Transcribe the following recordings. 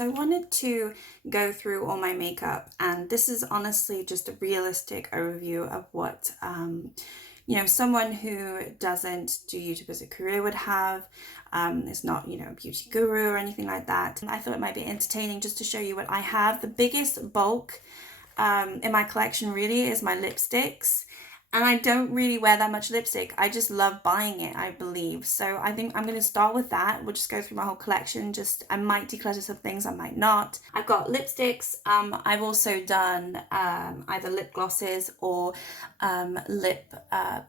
So I wanted to go through all my makeup, and this is honestly just a realistic overview of what someone who doesn't do YouTube as a career would have, is not, a beauty guru or anything like that. I thought it might be entertaining just to show you what I have. The biggest bulk in my collection really is my lipsticks. And I don't really wear that much lipstick. I just love buying it, I believe. So I think I'm going to start with that. We'll just go through my whole collection. I might declutter some things, I might not. I've got lipsticks. I've also done either lip glosses or lip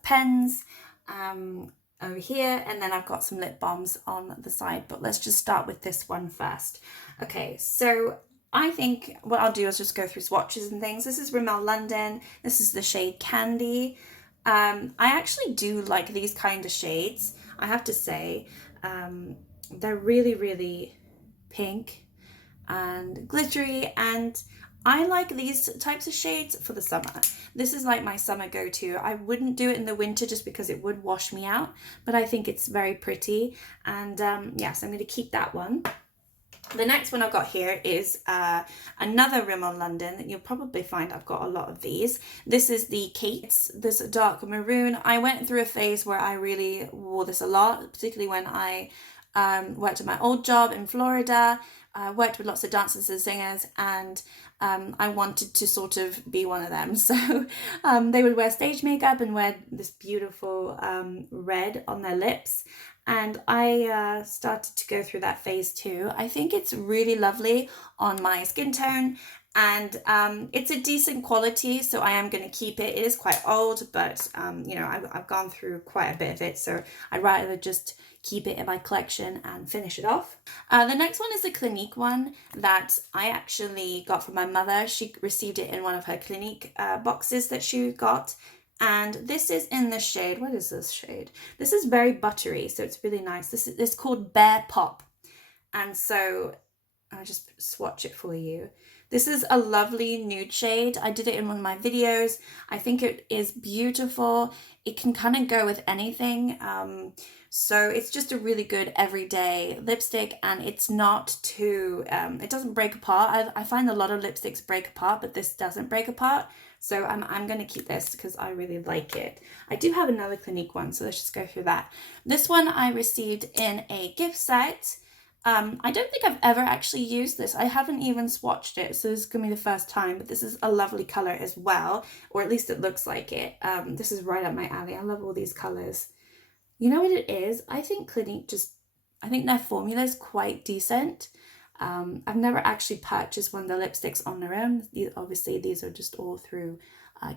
pens over here. And then I've got some lip balms on the side. But let's just start with this one first. Okay, so I think what I'll do is just go through swatches and things. This is Rimmel London. This is the shade Candy. I actually do like these kind of shades, I have to say. They're really, really pink and glittery, and I like these types of shades for the summer. This is like my summer go-to. I wouldn't do it in the winter just because it would wash me out, but I think it's very pretty. And yes, I'm going to keep that one. The next one I've got here is another Rimmel London. You'll probably find I've got a lot of these. This is the Kate's, this dark maroon. I went through a phase where I really wore this a lot, particularly when I worked at my old job in Florida. I worked with lots of dancers and singers, and I wanted to sort of be one of them. So they would wear stage makeup and wear this beautiful red on their lips. And I started to go through that phase too. I think it's really lovely on my skin tone, and it's a decent quality, so I am going to keep it. It is quite old, but I've gone through quite a bit of it, so I'd rather just keep it in my collection and finish it off. The next one is the Clinique one that I actually got from my mother. She received it in one of her Clinique boxes that she got. And this is in the shade, what is this shade? This is very buttery, so it's really nice. This is called Bear Pop. And so I'll just swatch it for you. This is a lovely nude shade. I did it in one of my videos. I think it is beautiful. It can kind of go with anything. So it's just a really good everyday lipstick, and it's not too, it doesn't break apart. I find a lot of lipsticks break apart, but this doesn't break apart. So I'm going to keep this because I really like it. I do have another Clinique one, so let's just go through that. This one I received in a gift set. I don't think I've ever actually used this. I haven't even swatched it, so this is going to be the first time, but this is a lovely color as well, or at least it looks like it. This is right up my alley. I love all these colors. You know what it is? I think Clinique I think their formula is quite decent. I've never actually purchased one of the lipsticks on their own. Obviously, these are just all through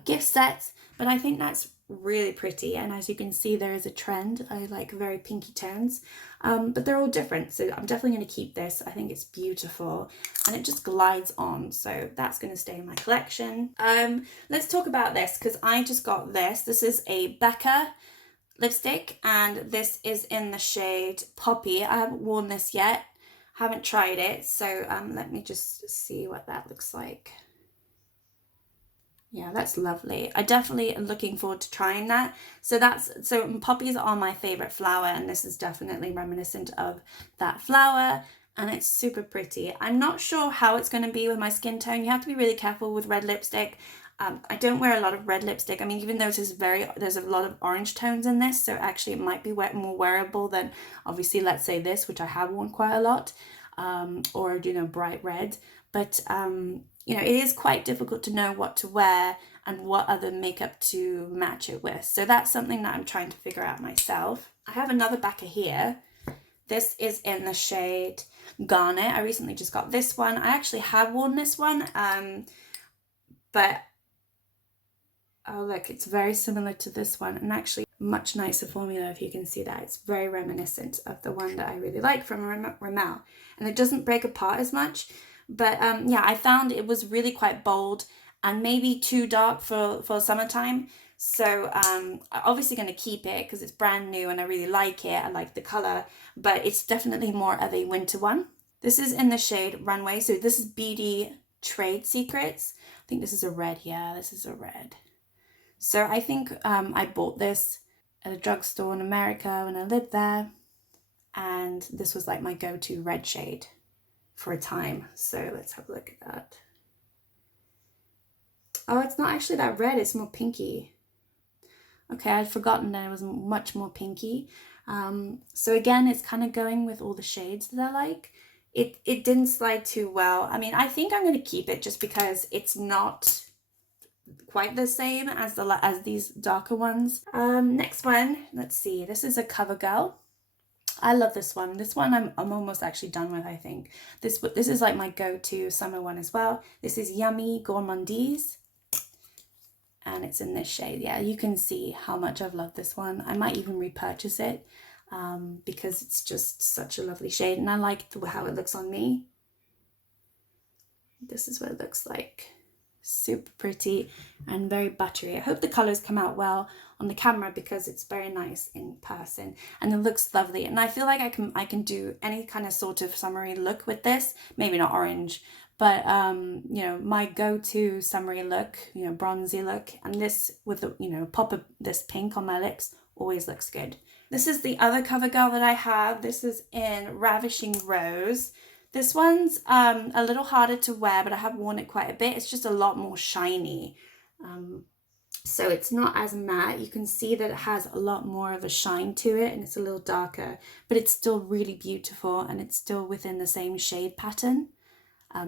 gift sets, but I think that's really pretty. And as you can see, there is a trend. I like very pinky tones, but they're all different. So I'm definitely going to keep this. I think it's beautiful, and it just glides on. So that's going to stay in my collection. Let's talk about this because I just got this. This is a Becca lipstick, and this is in the shade Poppy. I haven't worn this yet. Haven't tried it, so let me just see what that looks like. Yeah, that's lovely. I definitely am looking forward to trying that. So poppies are my favorite flower, and this is definitely reminiscent of that flower, and it's super pretty. I'm not sure how it's going to be with my skin tone. You have to be really careful with red lipstick. I don't wear a lot of red lipstick. I mean, even though there's a lot of orange tones in this, so actually it might be more wearable than obviously, let's say this, which I have worn quite a lot, or bright red. But it is quite difficult to know what to wear and what other makeup to match it with. So that's something that I'm trying to figure out myself. I have another Becca here. This is in the shade Garnet. I recently just got this one. I actually have worn this one, but oh look, it's very similar to this one, and actually much nicer formula, if you can see that. It's very reminiscent of the one that I really like from Rimmel, and it doesn't break apart as much. But yeah, I found it was really quite bold and maybe too dark for summertime. So I'm obviously going to keep it because it's brand new and I really like it. I like the color, but it's definitely more of a winter one. This is in the shade Runway. So this is BD Trade Secrets. I think this is a red. Yeah, this is a red. So I think I bought this at a drugstore in America when I lived there, and this was like my go-to red shade. for a time. So let's have a look at that. Oh, it's not actually that red, it's more pinky. Okay, I'd forgotten that it was much more pinky. So again, it's kind of going with all the shades that I like. It didn't slide too well. I mean, I think I'm going to keep it just because it's not quite the same as these darker ones. Next one, let's see. This is a CoverGirl. I love this one. This one I'm almost actually done with, I think. This is like my go-to summer one as well. This is Yummy Gourmandise. And it's in this shade. Yeah, you can see how much I've loved this one. I might even repurchase it because it's just such a lovely shade. And I like how it looks on me. This is what it looks like. Super pretty and very buttery. I hope the colors come out well on the camera because it's very nice in person and it looks lovely. And I feel like I can do any kind of sort of summery look with this. Maybe not orange, but you know, my go-to summery look, you know, bronzy look, and this with the, you know, pop of this pink on my lips always looks good. This is the other CoverGirl that I have. This is in Ravishing Rose. This one's a little harder to wear, but I have worn it quite a bit. It's just a lot more shiny. So it's not as matte. You can see that it has a lot more of a shine to it and it's a little darker, but it's still really beautiful and it's still within the same shade pattern.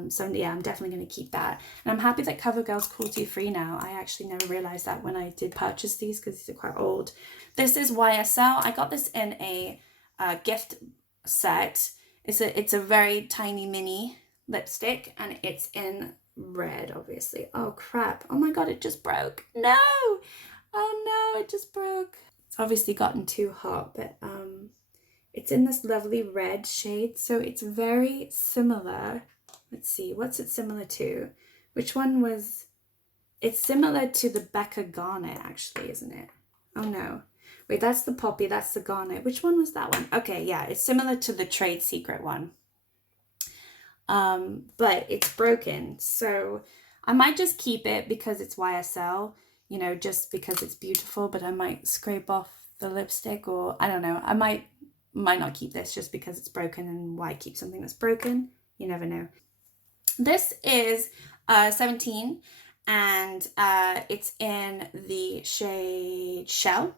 So yeah, I'm definitely going to keep that. And I'm happy that CoverGirl's cruelty-free now. I actually never realized that when I did purchase these because these are quite old. This is YSL. I got this in a gift set. It's a very tiny mini lipstick and it's in red, obviously. Oh crap. Oh my god, it just broke. No! Oh no, it just broke. It's obviously gotten too hot, but it's in this lovely red shade. So it's very similar. Let's see, what's it similar to? Which one was... It's similar to the Becca Garnet, actually, isn't it? Oh no. Wait, that's the Poppy, that's the Garnet. Which one was that one? Okay, yeah, it's similar to the Trade Secret one. But it's broken, so I might just keep it because it's YSL, you know, just because it's beautiful, but I might scrape off the lipstick, or I don't know. I might not keep this just because it's broken, and why keep something that's broken? You never know. This is 17 and it's in the shade Shell.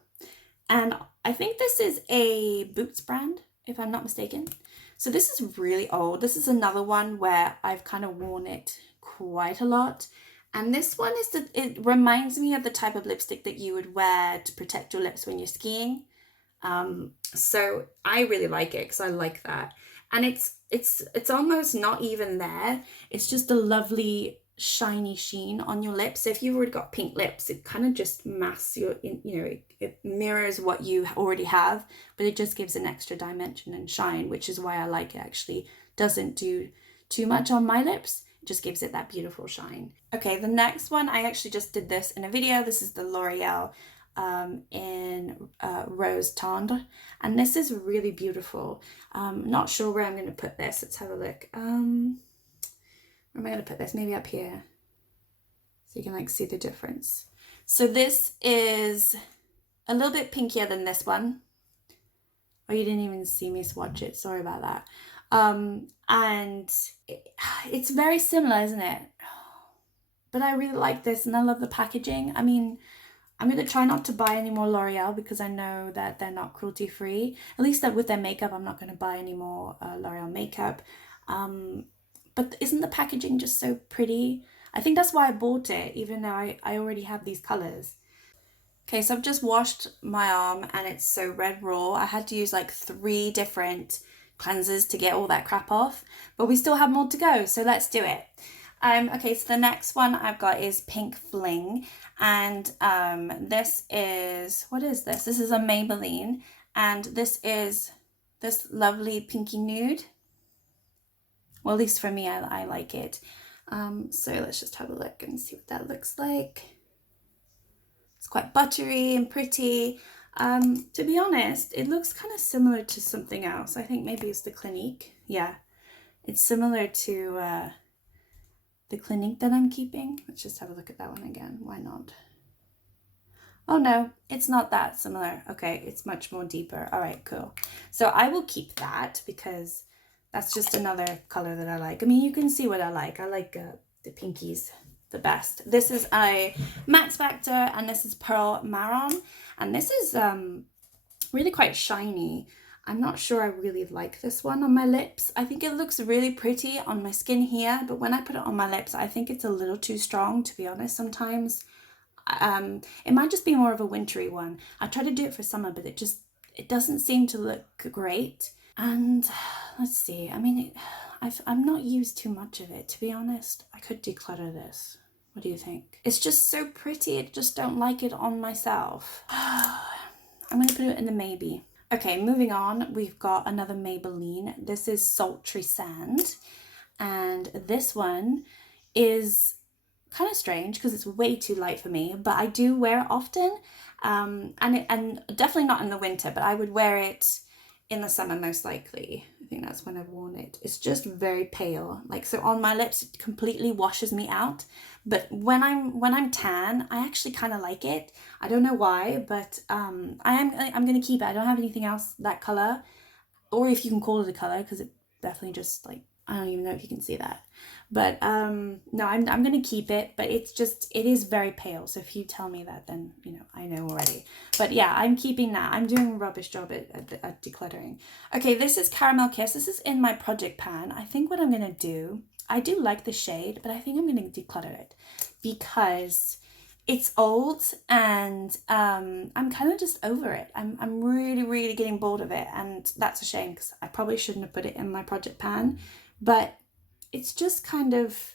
And I think this is a Boots brand, if I'm not mistaken. So this is really old. This is another one where I've kind of worn it quite a lot. And this one is it reminds me of the type of lipstick that you would wear to protect your lips when you're skiing. So I really like it because I like that. And it's almost not even there. It's just a lovely shiny sheen on your lips. So if you've already got pink lips, it kind of just masks your, you know, it mirrors what you already have, but it just gives an extra dimension and shine, which is why I like it. Actually doesn't do too much on my lips. It just gives it that beautiful shine. Okay, the next one, I actually just did this in a video. This is the L'Oreal in Rose Tendre, and this is really beautiful. Not sure where I'm going to put this. Let's have a look. Where am I going to put this? Maybe up here so you can like see the difference. So this is a little bit pinkier than this one. Oh, you didn't even see me swatch it. Sorry about that. And it's very similar, isn't it? But I really like this and I love the packaging. I mean, I'm going to try not to buy any more L'Oreal because I know that they're not cruelty free. At least that with their makeup, I'm not going to buy any more L'Oreal makeup. But isn't the packaging just so pretty? I think that's why I bought it, even though I already have these colors. Okay, so I've just washed my arm and it's so red raw. I had to use like 3 different cleansers to get all that crap off, but we still have more to go, so let's do it. Okay, so the next one I've got is Pink Fling, and this is, what is this? This is a Maybelline, and this is this lovely pinky nude. Well, at least for me, I like it. So let's just have a look and see what that looks like. It's quite buttery and pretty. To be honest, it looks kind of similar to something else. I think maybe it's the Clinique. Yeah, it's similar to the Clinique that I'm keeping. Let's just have a look at that one again. Why not? Oh no, it's not that similar. Okay, it's much more deeper. All right, cool. So I will keep that because That's just another color that I like. I mean, you can see what I like. I like the pinkies the best. This is a Max Factor, and this is Pearl Marron, and this is really quite shiny. I'm not sure I really like this one on my lips. I think it looks really pretty on my skin here, but when I put it on my lips, I think it's a little too strong, to be honest, sometimes. It might just be more of a wintry one. I try to do it for summer, but it doesn't seem to look great. And let's see, I mean, I've not used too much of it, to be honest. I could declutter this. What do you think? It's just so pretty, I just don't like it on myself. I'm going to put it in the maybe. Okay, moving on, we've got another Maybelline. This is Sultry Sand. And this one is kind of strange because it's way too light for me, but I do wear it often. And definitely not in the winter, but I would wear it in the summer most likely. I think that's when I've worn it. It's just very pale. Like, so on my lips, it completely washes me out. But when I'm tan, I actually kind of like it. I don't know why, but I'm gonna keep it. I don't have anything else that color, or if you can call it a color, because it definitely just like, I don't even know if you can see that. But no, I'm gonna keep it, but it is very pale. So if you tell me that, then you know I know already. But yeah, I'm keeping that. I'm doing a rubbish job at decluttering. Okay, this is Caramel Kiss. This is in my project pan. I think what I'm gonna do, I do like the shade, but I think I'm gonna declutter it because it's old and I'm kind of just over it. I'm really, really getting bored of it, and that's a shame because I probably shouldn't have put it in my project pan. But it's just kind of,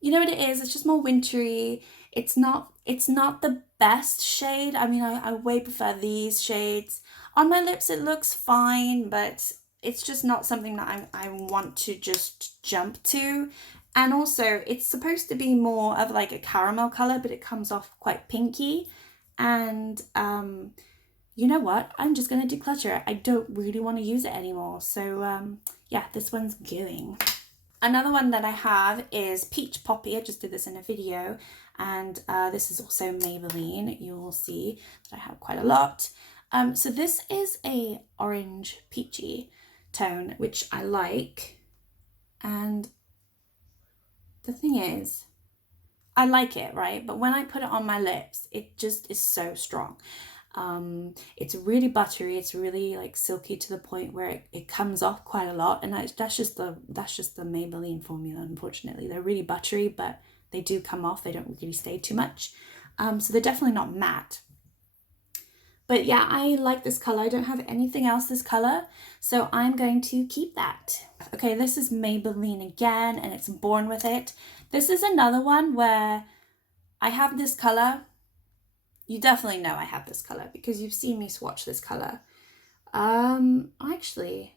you know what it is? It's just more wintry. It's not the best shade. I mean, I way prefer these shades. On my lips, it looks fine, but it's just not something that I want to just jump to. And also, it's supposed to be more of like a caramel color, but it comes off quite pinky. And you know what? I'm just going to declutter it. I don't really want to use it anymore. So yeah, this one's going. Another one that I have is Peach Poppy. I just did this in a video, and this is also Maybelline. You will see that I have quite a lot. So this is a orange peachy tone, which I like. And the thing is, I like it, right? But when I put it on my lips, it just is so strong. It's really buttery. It's really like silky to the point where it comes off quite a lot, and that's just the Maybelline formula. Unfortunately, they're really buttery, but they do come off. They don't really stay too much, so they're definitely not matte. But yeah, I like this color. I don't have anything else this color, so I'm going to keep that. Okay, this is Maybelline again, and it's Born With It. This is another one where I have this color. You definitely know I have this color because you've seen me swatch this color. Actually,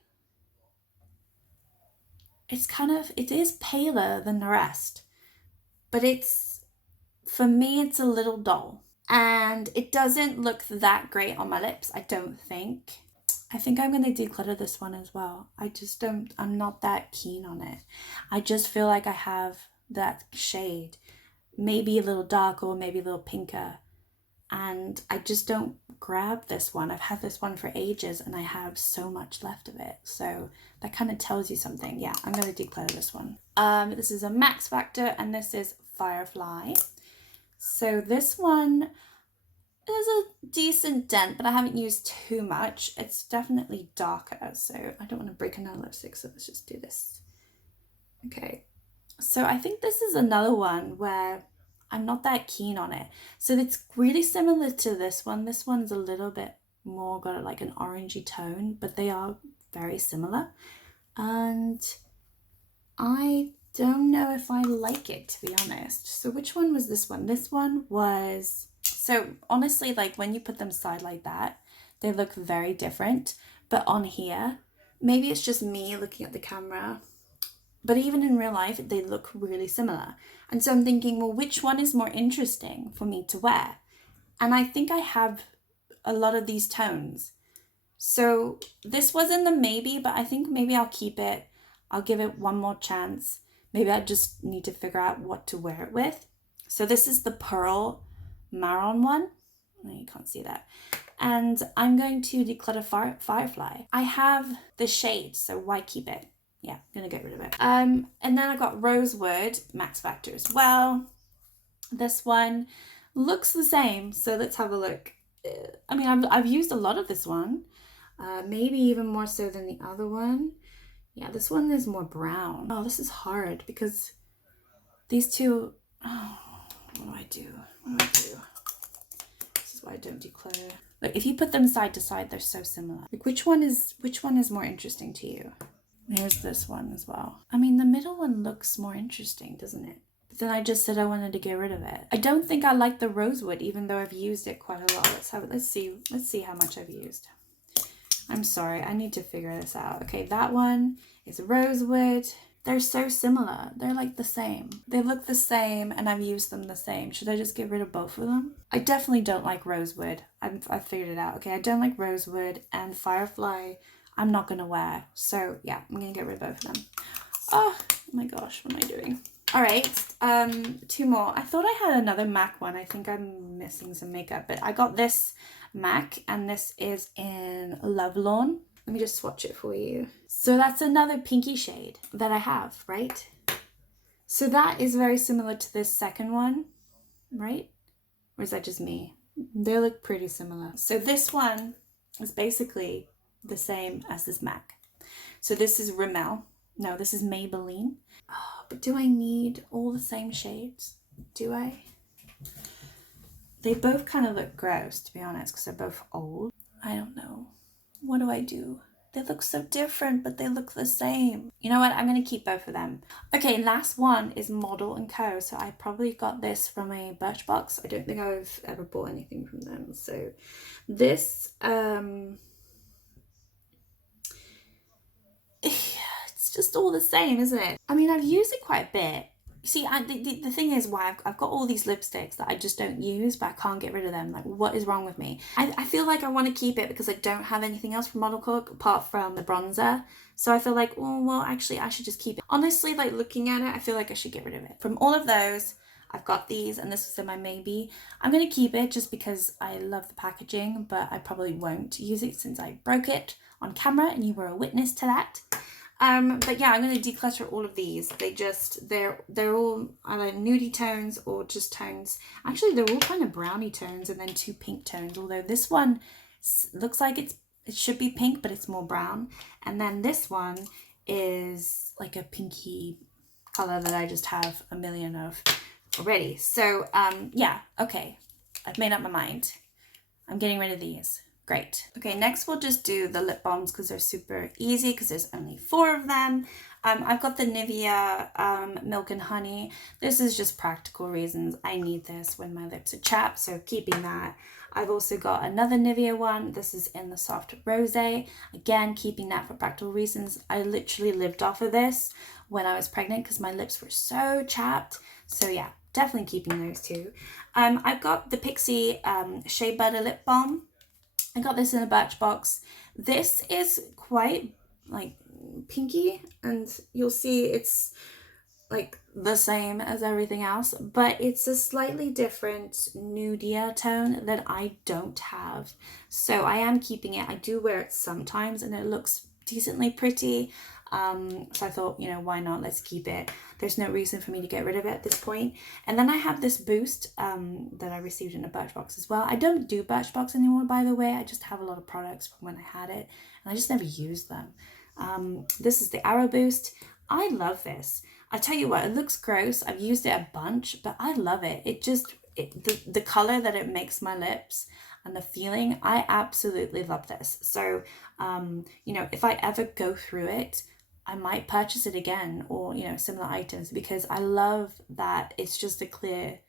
it is paler than the rest, but for me, it's a little dull. And it doesn't look that great on my lips, I don't think. I think I'm going to declutter this one as well. I'm not that keen on it. I just feel like I have that shade, maybe a little darker or maybe a little pinker. And I just don't grab this one. I've had this one for ages and I have so much left of it. So that kind of tells you something. Yeah, I'm going to declutter this one. This is a Max Factor, and this is Firefly. So this one is a decent dent, but I haven't used too much. It's definitely darker, so I don't want to break another lipstick, so let's just do this. Okay, so I think this is another one where I'm not that keen on it. So it's really similar to this one. This one's a little bit more got like an orangey tone, but they are very similar. And I don't know if I like it, to be honest. So which one was this one? This one was, so honestly, like when you put them side like that, they look very different. But on here, maybe it's just me looking at the camera, but even in real life, they look really similar. And so I'm thinking, well, which one is more interesting for me to wear? And I think I have a lot of these tones. So this wasn't the maybe, but I think maybe I'll keep it. I'll give it one more chance. Maybe I just need to figure out what to wear it with. So this is the Pearl Marron one. No, you can't see that. And I'm going to declutter Firefly. I have the shade, so why keep it? yeah, I'm gonna get rid of it. And then I got Rosewood Max Factor as well. This one looks the same, so let's have a look. I mean, I've used a lot of this one, maybe even more so than the other one. Yeah, this one is more brown. Oh, this is hard because these two, oh, what do I do? What do I do? This is why I don't declutter. Like, if you put them side to side, they're so similar. Like, which one is more interesting to you? Here's this one as well. I mean, the middle one looks more interesting, doesn't it? But then I just said I wanted to get rid of it. I don't think I like the rosewood, even though I've used it quite a lot. Let's see how much I've used. I'm sorry, I need to figure this out. Okay, that one is rosewood. They're so similar. They're like the same. They look the same and I've used them the same. Should I just get rid of both of them? I definitely don't like rosewood. I've figured it out. Okay, I don't like rosewood, and firefly I'm not gonna wear. So yeah, I'm gonna get rid of both of them. Oh my gosh, what am I doing? All right, two more. I thought I had another MAC one. I think I'm missing some makeup, but I got this MAC and this is in Love Lawn. Let me just swatch it for you. So that's another pinky shade that I have, right? So that is very similar to this second one, right? Or is that just me? They look pretty similar. So this one is basically the same as this MAC. So this is Rimmel. No, this is Maybelline. Oh, but do I need all the same shades? Do I? They both kind of look gross, to be honest, because they're both old. I don't know. What do I do? They look so different, but they look the same. You know what? I'm going to keep both of them. Okay, last one is Model & Co. So I probably got this from a Birchbox. I don't think I've ever bought anything from them. So this, it's just all the same, isn't it? I mean, I've used it quite a bit. See, the thing is why I've got all these lipsticks that I just don't use, but I can't get rid of them. Like, what is wrong with me? I feel like I want to keep it because I don't have anything else from Model Cook apart from the bronzer. So I feel like, oh, well, actually, I should just keep it. Honestly, like, looking at it, I feel like I should get rid of it. From all of those, I've got these, and this is in my maybe. I'm going to keep it just because I love the packaging, but I probably won't use it since I broke it on camera, and you were a witness to that. But yeah, I'm going to declutter all of these. They're all either nudie tones or just tones. Actually, they're all kind of brownie tones and then two pink tones. Although this one looks like it should be pink, but it's more brown. And then this one is like a pinky color that I just have a million of already. So yeah, okay. I've made up my mind. I'm getting rid of these. Great. Okay, next we'll just do the lip balms because they're super easy because there's only 4 of them. I've got the Nivea Milk and Honey. This is just practical reasons. I need this when my lips are chapped, so keeping that. I've also got another Nivea one. This is in the Soft Rosé. Again, keeping that for practical reasons. I literally lived off of this when I was pregnant because my lips were so chapped. So yeah, definitely keeping those two. I've got the Pixi Shea Butter Lip Balm. I got this in a Birchbox. This is quite like pinky, and you'll see it's like the same as everything else, but it's a slightly different nudia tone that I don't have. So I am keeping it. I do wear it sometimes and it looks decently pretty. So I thought, you know, why not? Let's keep it. There's no reason for me to get rid of it at this point. And then I have this boost that I received in a Birchbox as well. I don't do Birchbox anymore, by the way. I just have a lot of products from when I had it and I just never use them. This is the Arrow Boost. I love this. I tell you what, it looks gross. I've used it a bunch, but I love it. The color that it makes my lips and the feeling, I absolutely love this. So, you know, if I ever go through it, I might purchase it again or, you know, similar items because I love that it's just a clear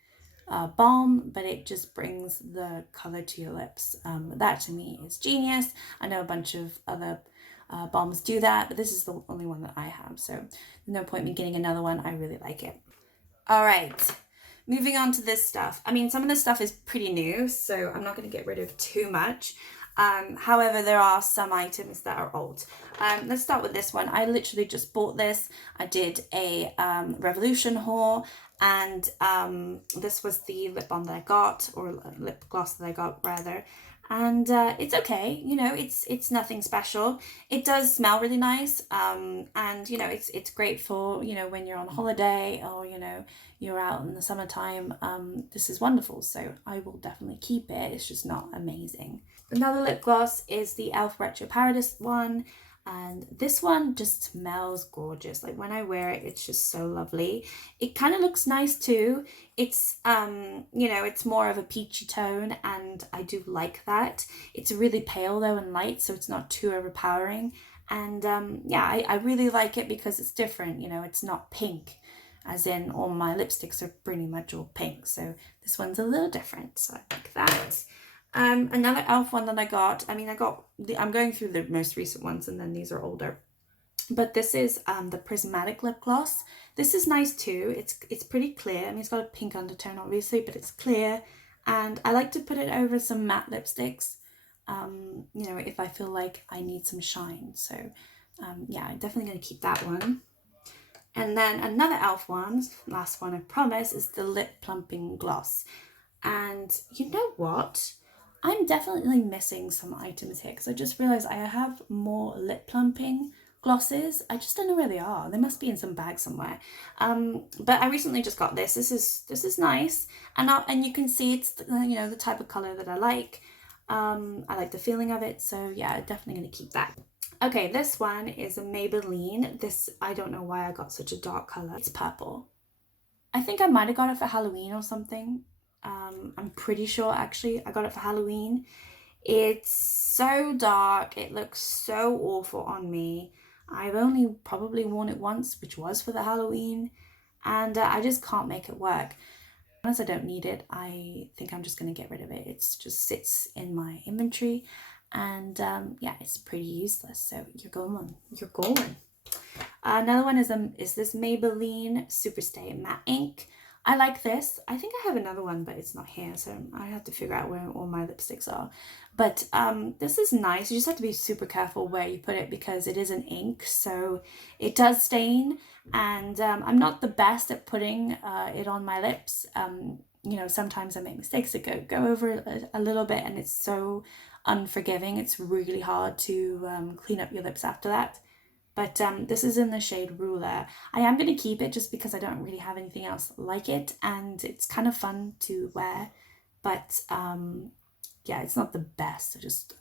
balm, but it just brings the color to your lips. That to me is genius. I know a bunch of other balms do that, but this is the only one that I have. So there's no point me getting another one. I really like it. All right. Moving on to this stuff. I mean, some of this stuff is pretty new, so I'm not going to get rid of too much. However, there are some items that are old. Let's start with this one. I literally just bought this. I did a Revolution haul, and this was the lip balm that I got, or lip gloss that I got rather. and it's okay, you know, it's nothing special. It does smell really nice, and you know, it's great for, you know, when you're on holiday, or you know, you're out in the summertime. This is wonderful, so I will definitely keep it. It's just not amazing. Another lip gloss is the Elf Retro Paradise one. And this one just smells gorgeous. Like when I wear it, it's just so lovely. It kind of looks nice too. It's you know, it's more of a peachy tone, and I do like that. It's really pale though and light, so it's not too overpowering. And yeah, I really like it because it's different. You know, it's not pink, as in all my lipsticks are pretty much all pink. So this one's a little different. So I like that. Another e.l.f. one that I got, I mean, I'm going through the most recent ones, and then these are older. But this is the Prismatic Lip Gloss. This is nice too. It's pretty clear. I mean, it's got a pink undertone, obviously, but it's clear. And I like to put it over some matte lipsticks, you know, if I feel like I need some shine. So, yeah, I'm definitely going to keep that one. And then another e.l.f. one, last one I promise, is the Lip Plumping Gloss. And you know what? I'm definitely missing some items here, because I just realized I have more lip plumping glosses. I just don't know where they are. They must be in some bag somewhere. But I recently just got this. This is nice, and you can see it's you know, the type of color that I like. I like the feeling of it, so yeah, definitely gonna keep that. Okay, this one is a Maybelline. This, I don't know why I got such a dark color. It's purple. I think I might have got it for Halloween or something. I'm pretty sure actually I got it for Halloween. It's so dark. It looks so awful on me. I've only probably worn it once, which was for the Halloween, and I just can't make it work. Unless I don't need it, I think I'm just going to get rid of it. It just sits in my inventory, and yeah, it's pretty useless. So you're going. You're going. Another one is this Maybelline Superstay Matte Ink. I like this. I think I have another one, but it's not here, so I have to figure out where all my lipsticks are. But this is nice. You just have to be super careful where you put it, because it is an ink, so it does stain. And I'm not the best at putting it on my lips. You know, sometimes I make mistakes that go over a little bit, and it's so unforgiving. It's really hard to clean up your lips after that. But this is in the shade Ruler. I am going to keep it just because I don't really have anything else like it, and it's kind of fun to wear. But yeah, it's not the best.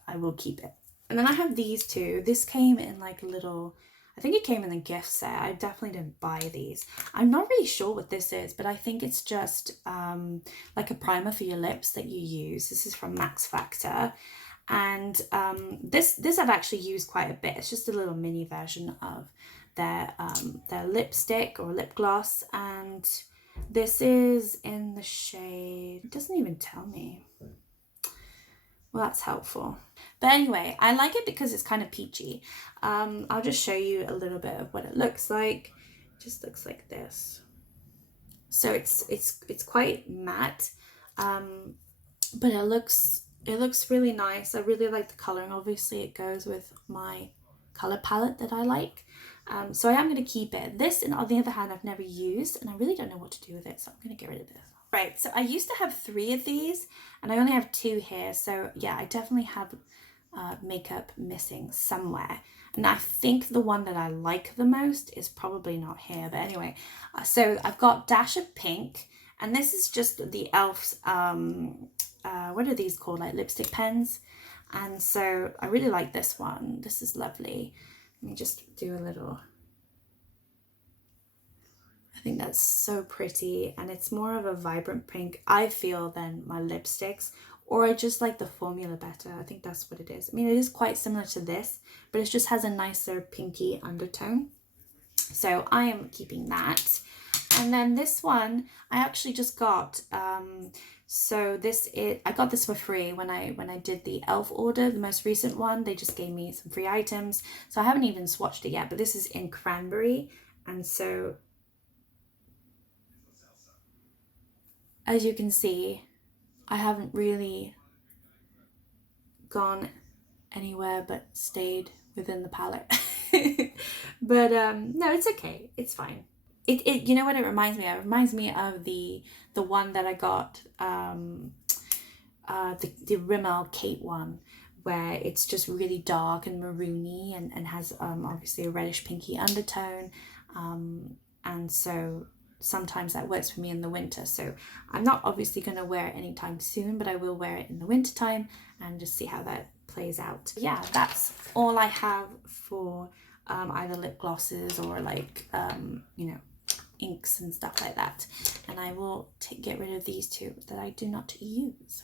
I will keep it. And then I have these two. This came in like little, I think it came in the gift set. I definitely didn't buy these. I'm not really sure what this is, but I think it's just like a primer for your lips that you use. This is from Max Factor. And this I've actually used quite a bit. It's just a little mini version of their lipstick or lip gloss, and this is in the shade, it doesn't even tell me. Well, that's helpful. But anyway, I like it because it's kind of peachy. I'll just show you a little bit of what it looks like. It just looks like this. So it's quite matte, but it looks really nice. I really like the coloring. Obviously, it goes with my color palette that I like. So I am going to keep it. This, on the other hand, I've never used, and I really don't know what to do with it, so I'm going to get rid of this. Right, so I used to have 3 of these, and I only have 2 here. So yeah, I definitely have makeup missing somewhere. And I think the one that I like the most is probably not here. But anyway, so I've got Dash of Pink, and this is just the e.l.f.'s, what are these called? Like lipstick pens. And so I really like this one. This is lovely. Let me just do a little. I think that's so pretty, and it's more of a vibrant pink, I feel, than my lipsticks, or I just like the formula better. I think that's what it is. I mean, it is quite similar to this, but it just has a nicer pinky undertone. So I am keeping that. And then this one, I actually just got, so I got this for free when I did the e.l.f. order, the most recent one. They just gave me some free items. So I haven't even swatched it yet, but this is in Cranberry. And so, as you can see, I haven't really gone anywhere but stayed within the palette. But no, it's okay. It's fine. It you know what it reminds me of? It reminds me of the one that I got the Rimmel Kate one, where it's just really dark and maroony and has obviously a reddish pinky undertone. And so sometimes that works for me in the winter. So I'm not obviously going to wear it anytime soon, but I will wear it in the winter time and just see how that plays out. Yeah, that's all I have for either lip glosses or like, you know, inks and stuff like that. And I will get rid of these two that I do not use.